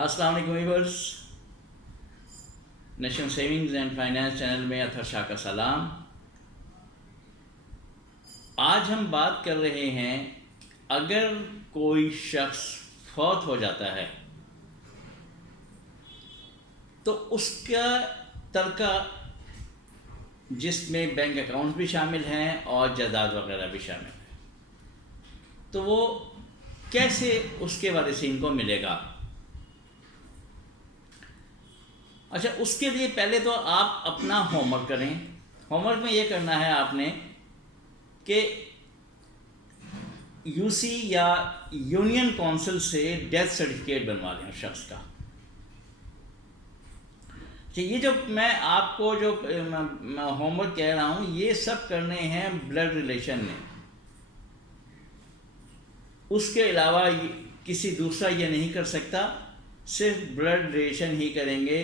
السلام علیکم viewers, national savings and finance channel میں اطہر شاہ کا سلام۔ آج ہم بات کر رہے ہیں اگر کوئی شخص فوت ہو جاتا ہے تو اس کا ترکہ جس میں بینک اکاؤنٹ بھی شامل ہیں اور جائیداد وغیرہ بھی شامل ہیں، تو وہ کیسے اس کے وارثین کو ملے گا؟ اچھا، اس کے لیے پہلے تو آپ اپنا ہوم ورک کریں۔ ہوم ورک میں یہ کرنا ہے آپ نے کہ یو سی یا یونین کونسل سے ڈیتھ سرٹیفکیٹ بنوا لیں اس شخص کا۔ یہ جو میں آپ کو جو ہوم ورک کہہ رہا ہوں، یہ سب کرنے ہیں بلڈ ریلیشن میں۔ اس کے علاوہ کسی دوسرا یہ نہیں کر سکتا، صرف بلڈ ریلیشن ہی کریں گے۔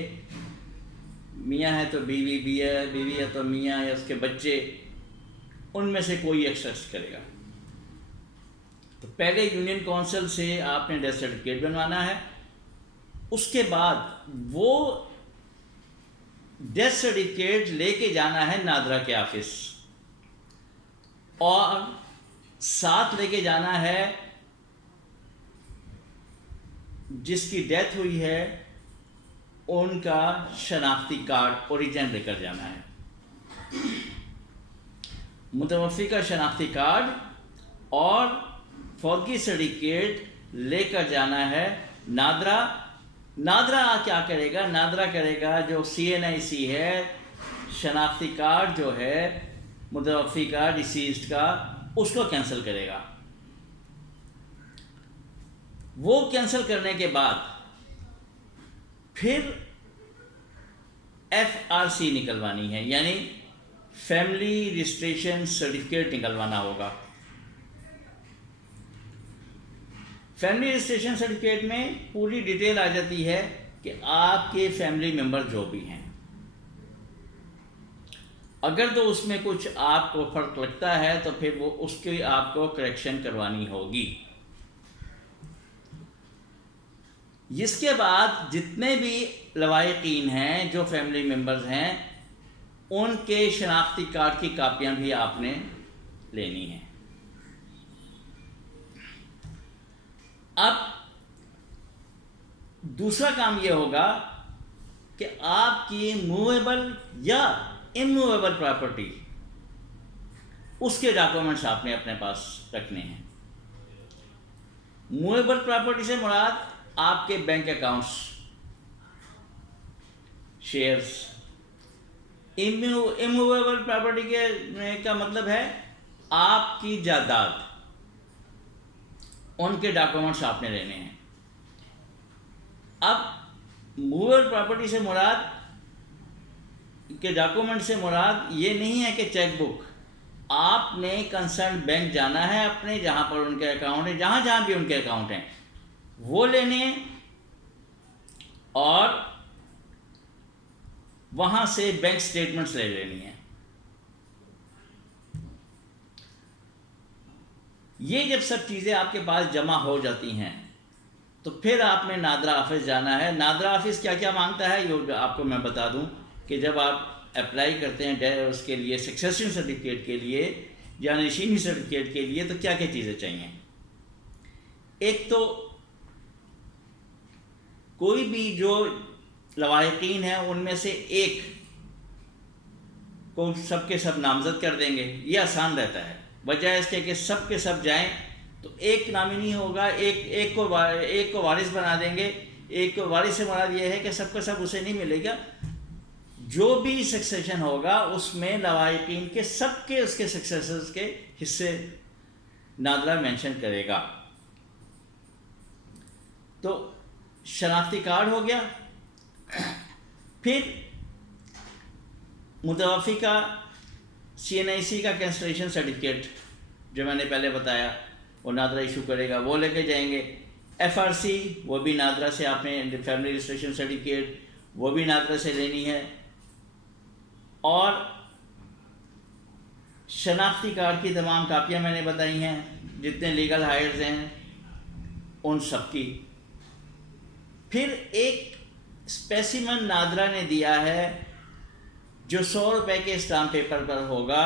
میاں ہے تو بیوی ہے تو میاں یا اس کے بچے، ان میں سے کوئی ایک شخص کرے گا۔ تو پہلے یونین کونسل سے آپ نے ڈیتھ سرٹیفکیٹ بنوانا ہے، اس کے بعد وہ ڈیتھ سرٹیفکیٹ لے کے جانا ہے نادرا کے آفس، اور ساتھ لے کے جانا ہے جس کی ڈیتھ ہوئی ہے ان کا شناختی کارڈ اوریجن لے کر جانا ہے۔ متوفی کا شناختی کارڈ اور فوتگی سرٹیفکیٹ لے کر جانا ہے نادرا۔ نادرا کیا کرے گا؟ نادرا کرے گا جو CNIC ہے، شناختی کارڈ جو ہے متوفی کا، ڈیسیزڈ کا، اس کو کینسل کرے گا۔ وہ کینسل کرنے کے بعد پھر FRC نکلوانی ہے، یعنی فیملی رجسٹریشن سرٹیفکیٹ نکلوانا ہوگا۔ فیملی رجسٹریشن سرٹیفکیٹ میں پوری ڈیٹیل آ جاتی ہے کہ آپ کے فیملی ممبر جو بھی ہیں، اگر تو اس میں کچھ آپ کو فرق لگتا ہے تو پھر وہ اس کی آپ کو کریکشن کروانی ہوگی۔ اس کے بعد جتنے بھی لواحقین ہیں جو فیملی ممبرز ہیں، ان کے شناختی کارڈ کی کاپیاں بھی آپ نے لینی ہیں۔ اب دوسرا کام یہ ہوگا کہ آپ کی موویبل یا انموویبل پراپرٹی، اس کے ڈاکومنٹس آپ نے اپنے پاس رکھنے ہیں۔ موویبل پراپرٹی سے مراد آپ کے bank accounts, shares. Immovable property کا مطلب ہے آپ کی جائیداد، ان کے ڈاکومنٹس آپ نے لینے ہیں۔ اب موویبل پراپرٹی سے مراد کے ڈاکومنٹ سے مراد یہ نہیں ہے کہ چیک بک۔ آپ نے کنسرن بینک جانا ہے اپنے، جہاں پر ان کے اکاؤنٹ ہیں، جہاں بھی ان کے اکاؤنٹ ہیں وہ لینے ہیں، اور وہاں سے بینک سٹیٹمنٹس لے لینی ہیں۔ یہ جب سب چیزیں آپ کے پاس جمع ہو جاتی ہیں تو پھر آپ نے نادرا آفس جانا ہے۔ نادرا آفس کیا کیا مانگتا ہے یہ آپ کو میں بتا دوں کہ جب آپ اپلائی کرتے ہیں اس کے لیے، سکسیشن سرٹیفکیٹ کے لیے یا نشینی سرٹیفکیٹ کے لیے، تو کیا کیا چیزیں چاہیے۔ ایک تو کوئی بھی جو لواحقین ہیں ان میں سے ایک کو سب کے سب نامزد کر دیں گے، یہ آسان رہتا ہے، وجہ اس کے کہ سب کے سب جائیں تو ایک نامنی ہوگا، ایک کو وارث بنا دیں گے۔ ایک کو وارث سے مراد یہ ہے کہ سب کا سب اسے نہیں ملے گا، جو بھی سکسیشن ہوگا اس میں لواحقین کے سب کے اس کے سکسیسرز کے حصے نادرا مینشن کرے گا۔ تو شناختی کارڈ ہو گیا، پھر متوفی کا CNIC کا کینسلیشن سرٹیفکیٹ جو میں نے پہلے بتایا، وہ نادرا ایشو کرے گا، وہ لے کے جائیں گے۔ FRC وہ بھی نادرا سے، آپ نے فیملی رجسٹریشن سرٹیفکیٹ وہ بھی نادرا سے لینی ہے، اور شناختی کارڈ کی تمام کاپیاں میں نے بتائی ہیں، جتنے لیگل ہائرز ہیں ان سب کی۔ پھر ایک اسپیسیمن نادرا نے دیا ہے جو 100 روپے کے اسٹامپ پیپر پر ہوگا،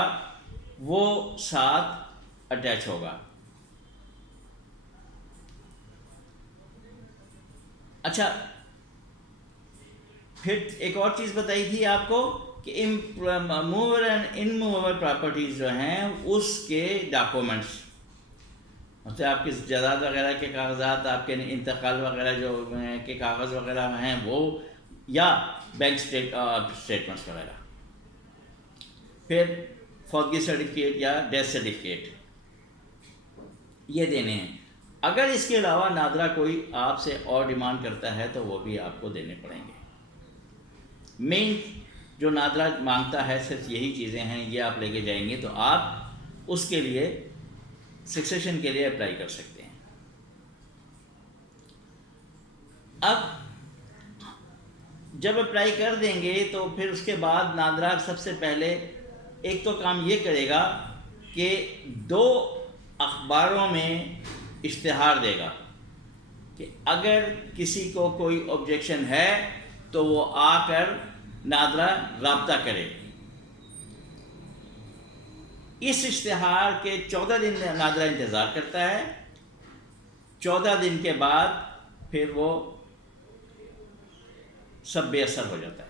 وہ ساتھ اٹیچ ہوگا۔ اچھا، پھر ایک اور چیز بتائی تھی آپ کو کہ mover and in mover properties جو ہیں اس کے ڈاکومنٹس، مطلب آپ کی جائیداد وغیرہ کے کاغذات، آپ کے انتقال وغیرہ جو کے کاغذ وغیرہ ہیں وہ، یا بینک اسٹیٹمنٹس وغیرہ، پھر فوتگی سرٹیفکیٹ یا ڈیتھ سرٹیفکیٹ، یہ دینے ہیں۔ اگر اس کے علاوہ نادرا کوئی آپ سے اور ڈیمانڈ کرتا ہے تو وہ بھی آپ کو دینے پڑیں گے۔ مین جو نادرا مانگتا ہے صرف یہی چیزیں ہیں، یہ آپ لے کے جائیں گے تو آپ اس کے لیے سکسیشن کے لیے اپلائی کر سکتے ہیں۔ اب جب اپلائی کر دیں گے تو پھر اس کے بعد نادرا سب سے پہلے ایک تو کام یہ کرے گا کہ 2 اخباروں میں اشتہار دے گا کہ اگر کسی کو کوئی آبجیکشن ہے تو وہ آ کر نادرا رابطہ کرے۔ اس اشتہار کے 14 دن نادرا انتظار کرتا ہے، 14 دن کے بعد پھر وہ سب بے اثر ہو جاتا ہے۔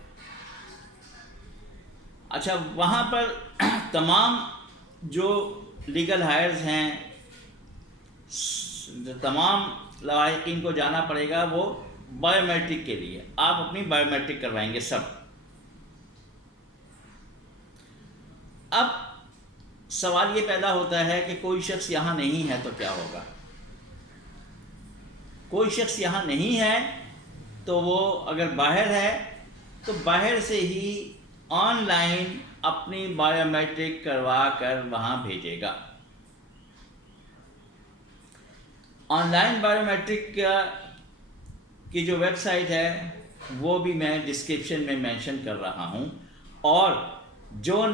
اچھا، وہاں پر تمام جو لیگل ہائرز ہیں، تمام لواحقین کو جانا پڑے گا وہ بایو میٹرک کے لیے، آپ اپنی بایو میٹرک کروائیں گے سب۔ اب سوال یہ پیدا ہوتا ہے کہ کوئی شخص یہاں نہیں ہے تو کیا ہوگا؟ کوئی شخص یہاں نہیں ہے تو وہ اگر باہر ہے تو باہر سے ہی آن لائن اپنی بایو میٹرک کروا کر وہاں بھیجے گا۔ آن لائن بایو میٹرک کی جو ویب سائٹ ہے وہ بھی میں ڈسکرپشن میں مینشن کر رہا ہوں، اور جو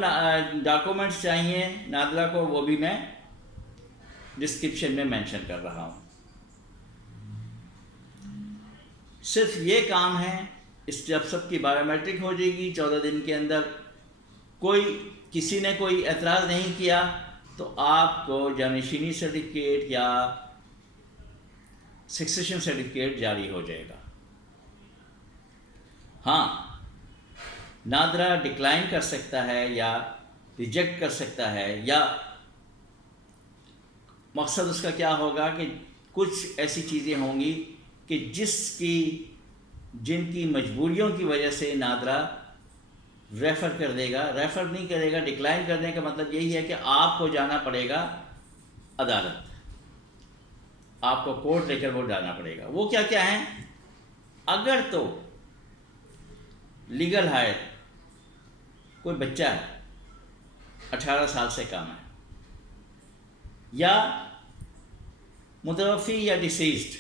ڈاکومنٹس چاہیے نادرا کو وہ بھی میں ڈسکرپشن میں مینشن کر رہا ہوں۔ صرف یہ کام ہے، اس جب سب کی بایو میٹرک ہو جائے گی 14 دن کے اندر، کسی نے کوئی اعتراض نہیں کیا تو آپ کو جانشینی سرٹیفکیٹ یا سکسیشن سرٹیفکیٹ جاری ہو جائے گا۔ ہاں، نادرا ڈکلائن کر سکتا ہے یا ریجیکٹ کر سکتا ہے، یا مقصد اس کا کیا ہوگا کہ کچھ ایسی چیزیں ہوں گی کہ جن کی مجبوریوں کی وجہ سے نادرا ریفر کر دے گا، ریفر نہیں کرے گا۔ ڈکلائن کرنے کا مطلب یہی ہے کہ آپ کو جانا پڑے گا عدالت، آپ کو کورٹ لے کر وہ جانا پڑے گا۔ وہ کیا کیا ہیں؟ اگر تو لیگل ہائر کوئی بچہ ہے 18 سال سے کم ہے، یا متوفی یا ڈیسیزڈ،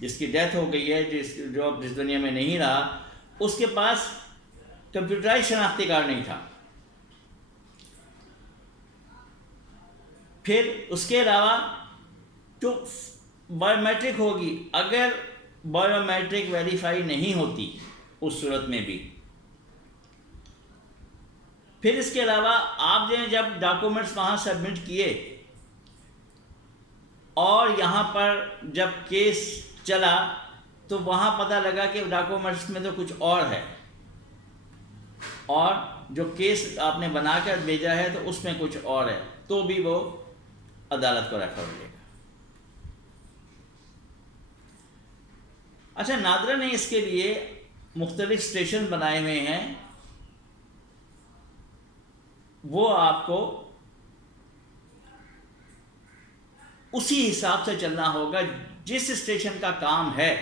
جس کی ڈیتھ ہو گئی ہے، جو اب اس دنیا میں نہیں رہا، اس کے پاس کمپیوٹرائز شناختی کارڈ نہیں تھا۔ پھر اس کے علاوہ جو بایو میٹرک ہوگی، اگر بایو میٹرک ویریفائی نہیں ہوتی اس صورت میں بھی، پھر اس کے علاوہ آپ نے جب ڈاکومنٹس وہاں سبمٹ کیے اور یہاں پر جب کیس چلا تو وہاں پتہ لگا کہ ڈاکومنٹس میں تو کچھ اور ہے، اور جو کیس آپ نے بنا کر بھیجا ہے تو اس میں کچھ اور ہے، تو بھی وہ عدالت کو ریفر ہو جائے گا۔ اچھا، نادرا نے اس کے لیے مختلف اسٹیشن بنائے ہوئے ہیں، وہ آپ کو اسی حساب سے چلنا ہوگا۔ جس اسٹیشن کا کام ہے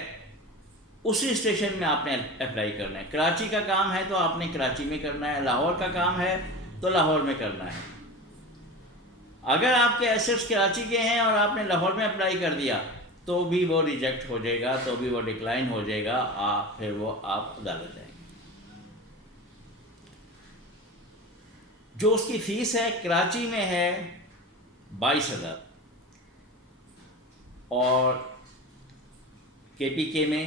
اسی اسٹیشن میں آپ نے اپلائی کرنا ہے۔ کراچی کا کام ہے تو آپ نے کراچی میں کرنا ہے، لاہور کا کام ہے تو لاہور میں کرنا ہے۔ اگر آپ کے ایسٹس کراچی کے ہیں اور آپ نے لاہور میں اپلائی کر دیا تو بھی وہ ریجیکٹ ہو جائے گا، تو بھی وہ ڈکلائن ہو جائے گا، پھر وہ آپ عدالت جائیں گے۔ جو اس کی فیس ہے کراچی میں ہے 22,000، اور کے پی کے میں